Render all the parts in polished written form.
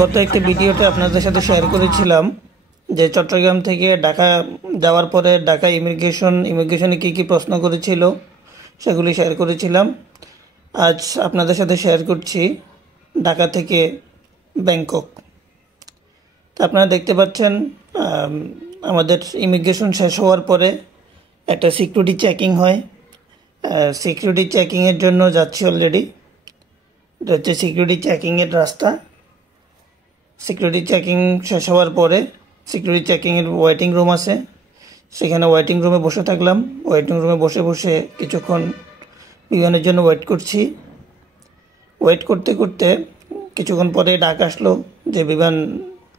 গত একটি ভিডিওতে আপনাদের সাথে শেয়ার করেছিলাম যে চট্টগ্রাম থেকে ঢাকা যাওয়ার পরে ঢাকা ইমিগ্রেশনে কী কী প্রশ্ন করেছিল সেগুলি শেয়ার করেছিলাম। আজ আপনাদের সাথে শেয়ার করছি ঢাকা থেকে ব্যাংকক। তো আপনারা দেখতে পাচ্ছেন আমাদের ইমিগ্রেশন শেষ হওয়ার পরে একটা সিকিউরিটি চেকিং হয়। সিকিউরিটি চেকিংয়ের জন্য যাচ্ছি অলরেডি। এটা হচ্ছে সিকিউরিটি চেকিংয়ের রাস্তা। সিকিউরিটি চেকিং শেষ হওয়ার পরে সিকিউরিটি চেকিংয়ের ওয়েটিং রুম আছে, সেখানে ওয়েটিং রুমে বসে থাকলাম। ওয়েটিং রুমে বসে বসে কিছুক্ষণ বিমানের জন্য ওয়েট করছি। ওয়েট করতে করতে কিছুক্ষণ পরে ডাক আসলো যে বিমান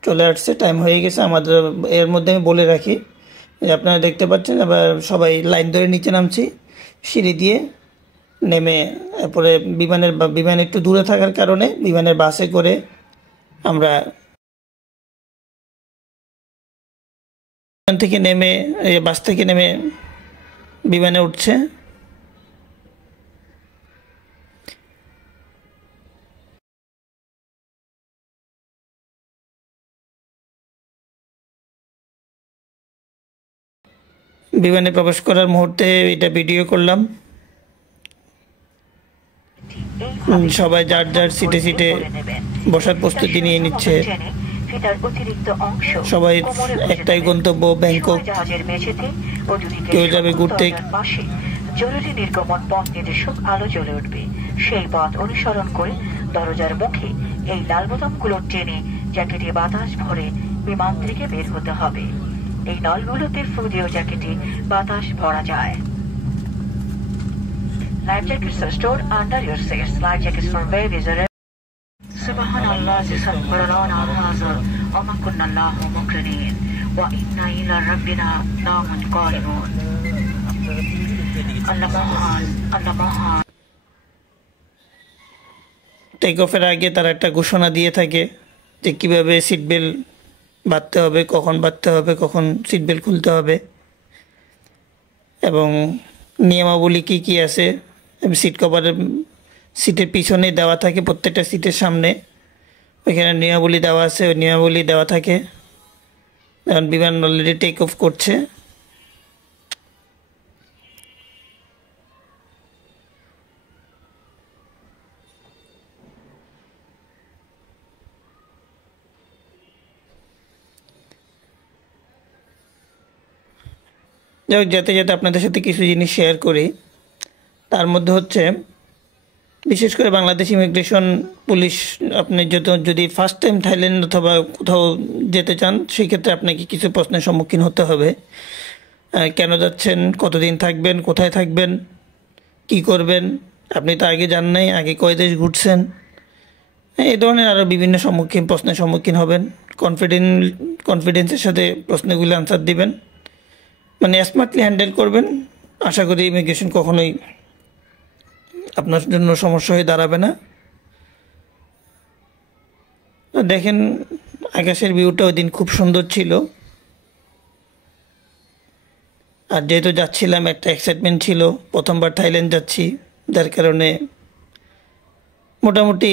চলে আসছে, টাইম হয়ে গেছে আমাদের। এর মধ্যে আমি বলে রাখি যে আপনারা দেখতে পাচ্ছেন আবার সবাই লাইন ধরে নিচে নামছি সিঁড়ি দিয়ে নেমে। এরপরে বিমান একটু দূরে থাকার কারণে বিমানের বাসে করে আমরা বাস থেকে নেমে বিমানে উঠছে। বিমানে প্রবেশ করার মুহূর্তে এটা ভিডিও করলাম। সবাই যার যার সিটে বসার প্রস্তুতি নিয়ে নিচ্ছে। সবাই একটাই গন্তব্য ব্যাংকক। কেউ যাবে ঘুরতে। জরুরি নির্গমন পথ নির্দেশক আলো জ্বলে উঠবে, সেই পথ অনুসরণ করে দরজার মুখে এই লাল বোতামগুলো টেনে জ্যাকেটে বাতাস ভরে বিমান থেকে বের হতে হবে। এই নলগুলোতে ফু দিয়েও জ্যাকেটে বাতাস ভরা যায়। Life jackets are stored under your seats. Life jackets for babies are Subhanallah Zisabbarana Haza Wama kunna Allahu mukrinin Wa inna ila rabbina lamunqalibun Allah Mahan টেক অফের আগে তারা একটা ঘোষণা দিয়ে থাকে যে কীভাবে সিট বেল্ট বাঁধতে হবে, কখন বাঁধতে হবে, কখন সিট বেল্ট খুলতে হবে এবং নিয়মাবলী কী কী আছে। সিট কভারের সিটের পিছনে দেওয়া থাকে, প্রত্যেকটা সিটের সামনে ওইখানে নিয়মাবলী দেওয়া আছে। ওই নিয়মাবলী দেওয়া থাকে। এখন বিমান অলরেডি টেক অফ করছে। যাই হোক, যেতে যেতে আপনাদের সাথে কিছু জিনিস শেয়ার করি। তার মধ্যে হচ্ছে বিশেষ করে বাংলাদেশ ইমিগ্রেশন পুলিশ, আপনি যদি ফার্স্ট টাইম থাইল্যান্ড অথবা কোথাও যেতে চান সেক্ষেত্রে আপনাকে কিছু প্রশ্নের সম্মুখীন হতে হবে। কেন যাচ্ছেন, কতদিন থাকবেন, কোথায় থাকবেন, কি করবেন, আপনি তো আগে যান নাই, আগে কয় দেশ ঘুরছেন, এই ধরনের আরও বিভিন্ন প্রশ্নের সম্মুখীন হবেন। কনফিডেন্সের সাথে প্রশ্নগুলো আনসার দিবেন, মানে স্মার্টলি হ্যান্ডেল করবেন। আশা করি ইমিগ্রেশন কখনোই আপনার জন্য সমস্যা হয়ে দাঁড়াবে না। দেখেন আকাশের ভিউটা ওই দিন খুব সুন্দর ছিল। আর যেহেতু যাচ্ছিলাম একটা এক্সাইটমেন্ট ছিল, প্রথমবার থাইল্যান্ড যাচ্ছি, যার কারণে মোটামুটি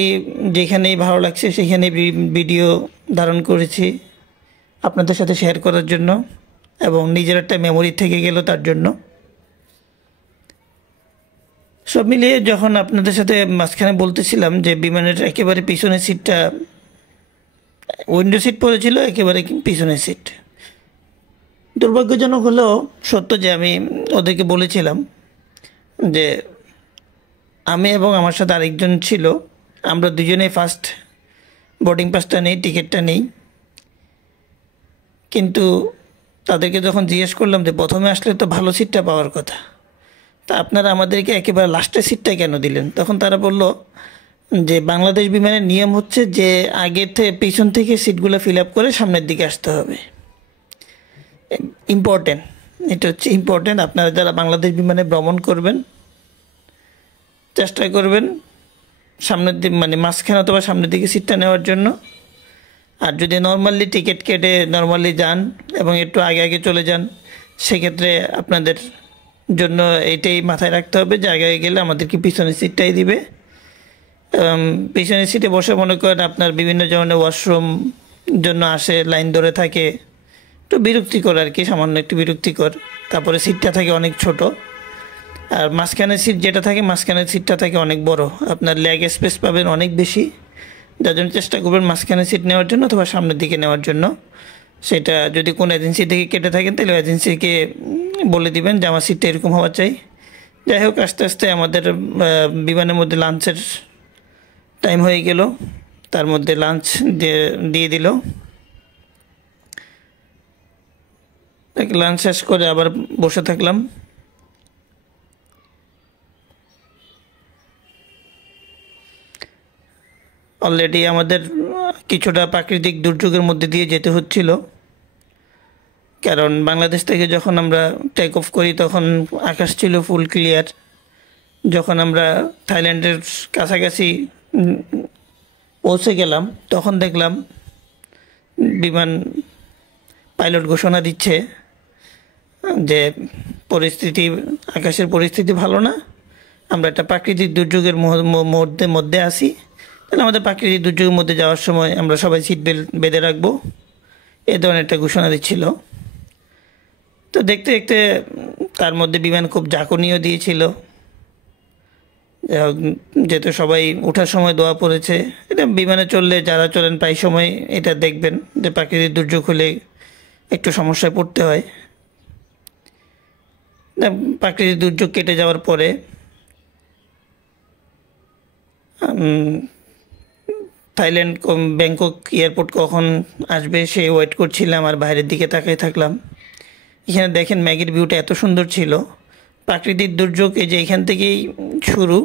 যেখানেই ভালো লাগছে সেখানেই ভিডিও ধারণ করেছি আপনাদের সাথে শেয়ার করার জন্য এবং নিজের একটা মেমোরি থেকে গেল তার জন্য। সব মিলিয়ে যখন আপনাদের সাথে মাঝখানে বলতেছিলাম যে বিমানের একেবারে পিছনের সিটটা উইন্ডো সিট পড়েছিল, একেবারে পিছনের সিট। দুর্ভাগ্যজনক হলেও সত্য যে আমি ওদেরকে বলেছিলাম যে আমি এবং আমার সাথে আরেকজন ছিল, আমরা দুজনেই ফার্স্ট বোর্ডিং পাসটা নেই, টিকিটটা নেই। কিন্তু তাদেরকে যখন জিজ্ঞেস করলাম যে প্রথমে আসলে তো ভালো সিটটা পাওয়ার কথা, তা আপনারা আমাদেরকে একেবারে লাস্টের সিটটা কেন দিলেন? তখন তারা বলল যে বাংলাদেশ বিমানের নিয়ম হচ্ছে যে আগে পিছন থেকে সিটগুলো ফিল আপ করে সামনের দিকে আসতে হবে। ইম্পর্টেন্ট, এটা হচ্ছে ইম্পর্টেন্ট। আপনারা যারা বাংলাদেশ বিমানে ভ্রমণ করবেন চেষ্টা করবেন সামনের দিকে, মানে মাঝখানে অথবা সামনের দিকে সিটটা নেওয়ার জন্য। আর যদি নর্মালি টিকিট কেটে নর্মালি যান এবং একটু আগে আগে চলে যান, সেক্ষেত্রে আপনাদের জন্য এইটাই মাথায় রাখতে হবে, জায়গায় গেলে আমাদেরকে পিছনের সিটটাই দিবে। পিছনের সিটে বসে মনে করেন আপনার বিভিন্ন ধরনের ওয়াশরুম জন্য আসে, লাইন ধরে থাকে, একটু বিরক্তিকর আর কি, সামান্য একটু বিরক্তিকর। তারপরে সিটটা থাকে অনেক ছোট, আর মাঝখানের সিট যেটা থাকে, মাঝখানের সিটটা থাকে অনেক বড়, আপনার লেগ স্পেস পাবেন অনেক বেশি, যার জন্য চেষ্টা করবেন মাঝখানের সিট নেওয়ার জন্য অথবা সামনের দিকে নেওয়ার জন্য। সেটা যদি কোনো এজেন্সি থেকে কেটে থাকেন তাহলে এজেন্সিকে বলে দিবেন যে আমার সিটটা এরকম হওয়া চাই। যাই হোক, আস্তে আস্তে আমাদের বিমানের মধ্যে লাঞ্চের টাইম হয়ে গেল, তার মধ্যে লাঞ্চ দিয়ে দিল। লাঞ্চ শেষ করে আবার বসে থাকলাম। অলরেডি আমাদের কিছুটা প্রাকৃতিক দুর্যোগের মধ্যে দিয়ে যেতে হচ্ছিল, কারণ বাংলাদেশ থেকে যখন আমরা টেক অফ করি তখন আকাশ ছিল ফুল ক্লিয়ার। যখন আমরা থাইল্যান্ডের কাছাকাছি পৌঁছে গেলাম তখন দেখলাম বিমান পাইলট ঘোষণা দিচ্ছে যে আকাশের পরিস্থিতি ভালো না, আমরা একটা প্রাকৃতিক দুর্যোগের মধ্যে আসি, তাহলে আমাদের প্রাকৃতিক দুর্যোগের মধ্যে যাওয়ার সময় আমরা সবাই সিট বেল্ট বেঁধে রাখবো, এ ধরনের একটা ঘোষণা দিচ্ছিল। তো দেখতে দেখতে তার মধ্যে বিমান খুব ঝাঁকুনিও দিয়েছিল, যেহেতু সবাই ওঠার সময় দোয়া পড়েছে। এটা বিমানে চললে যারা চলেন প্রায় সময় এটা দেখবেন যে প্রাকৃতিক দুর্যোগ হলে একটু সমস্যায় পড়তে হয়। প্রাকৃতিক দুর্যোগ কেটে যাওয়ার পরে থাইল্যান্ড ব্যাংকক এয়ারপোর্ট কখন আসবে সে ওয়েট করছিলাম আর বাইরের দিকে তাকিয়ে থাকলাম। এখানে দেখেন ম্যাগের ভিউটা এত সুন্দর ছিল। প্রাকৃতিক দুর্যোগ এই যে এখান থেকেই শুরু,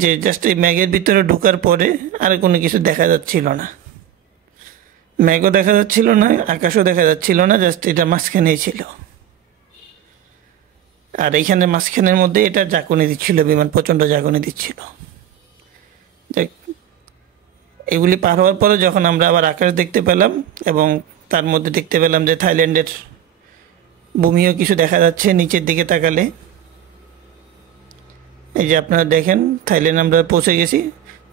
যে জাস্ট এই ম্যাগের ভিতরে ঢোকার পরে আর কোনো কিছু দেখা যাচ্ছিল না, ম্যাগও দেখা যাচ্ছিল না, আকাশও দেখা যাচ্ছিল না, জাস্ট এটা মাঝখানেই ছিল। আর এইখানে মাঝখানের মধ্যে এটা ঝাঁকুনি দিচ্ছিল, বিমান প্রচণ্ড ঝাঁকুনি দিচ্ছিল। এগুলি পার হওয়ার পরে যখন আমরা আবার আকাশ দেখতে পেলাম এবং তার মধ্যে দেখতে পেলাম যে থাইল্যান্ডের ভূমিও কিছু দেখা যাচ্ছে নিচের দিকে তাকালে। এই যে আপনারা দেখেন থাইল্যান্ড আমরা পৌঁছে গেছি।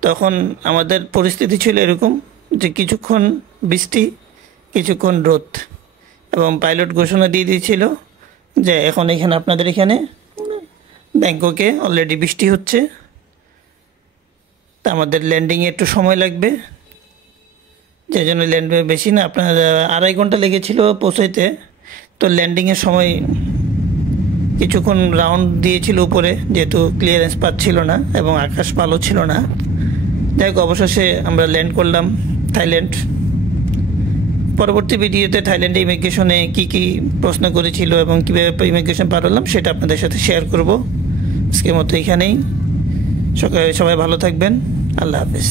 তখন আমাদের পরিস্থিতি ছিল এরকম যে কিছুক্ষণ বৃষ্টি, কিছুক্ষণ রোদ, এবং পাইলট ঘোষণা দিয়ে দিয়েছিল যে এখন এখানে আপনাদের এখানে ব্যাংককে অলরেডি বৃষ্টি হচ্ছে, তা আমাদের ল্যান্ডিংয়ে একটু সময় লাগবে, যে জন্য ল্যান্ডিংয়ে বেশি না, আপনার 2.5 ঘন্টা লেগেছিল পৌঁছাইতে। তো ল্যান্ডিংয়ের সময় কিছুক্ষণ রাউন্ড দিয়েছিল উপরে, যেহেতু ক্লিয়ারেন্স পাচ্ছিল না এবং আকাশ ভালো ছিল না। যাই হোক, অবশেষে আমরা ল্যান্ড করলাম থাইল্যান্ড। পরবর্তী ভিডিওতে থাইল্যান্ডে ইমিগ্রেশনে কী কী প্রশ্ন করেছিল এবং কীভাবে ইমিগ্রেশন পার হলাম সেটা আপনাদের সাথে শেয়ার করব। আজকের মতো এখানেই, সবাই ভালো থাকবেন, আল্লাহ হাফেজ।